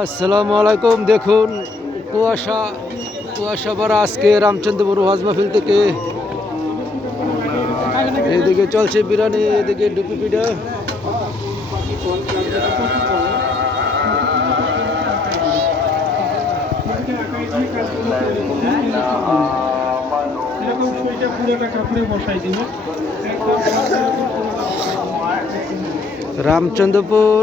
আসসালামু আলাইকুম, দেখুন, কুয়াশা কুয়াশা ভরা আজকে রামচন্দ্রপুর ওয়াজ মাহফিল থেকে। এদিকে চলছে বিরিয়ানি, এদিকে ডুপি পিঠা। রামচন্দ্রপুর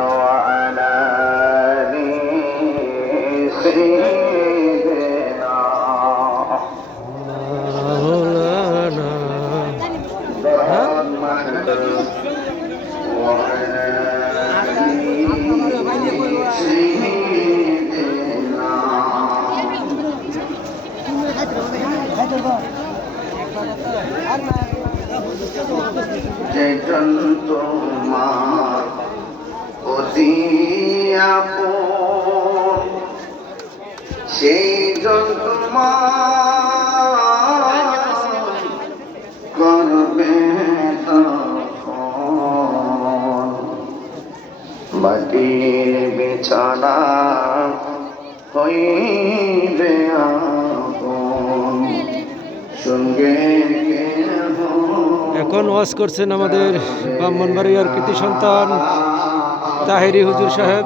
যেজন তোমার সেই জন তোমার মাটির বিছানা হইবে সঙ্গে এখন ওয়াজ করছেন আমাদের ব্রাহ্মণবাড়িয়ার কৃতি সন্তান তাহেরি হুজুর সাহেব।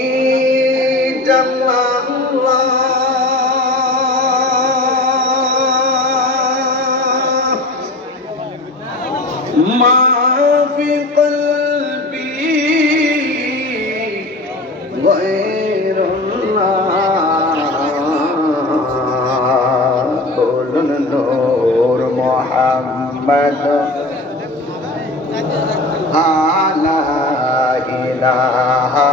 ما في قلبي غير الله قل النور محمد لا إله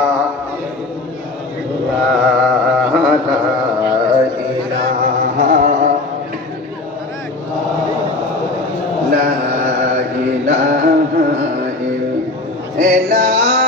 ইলাহা ইল্লাল্লাহ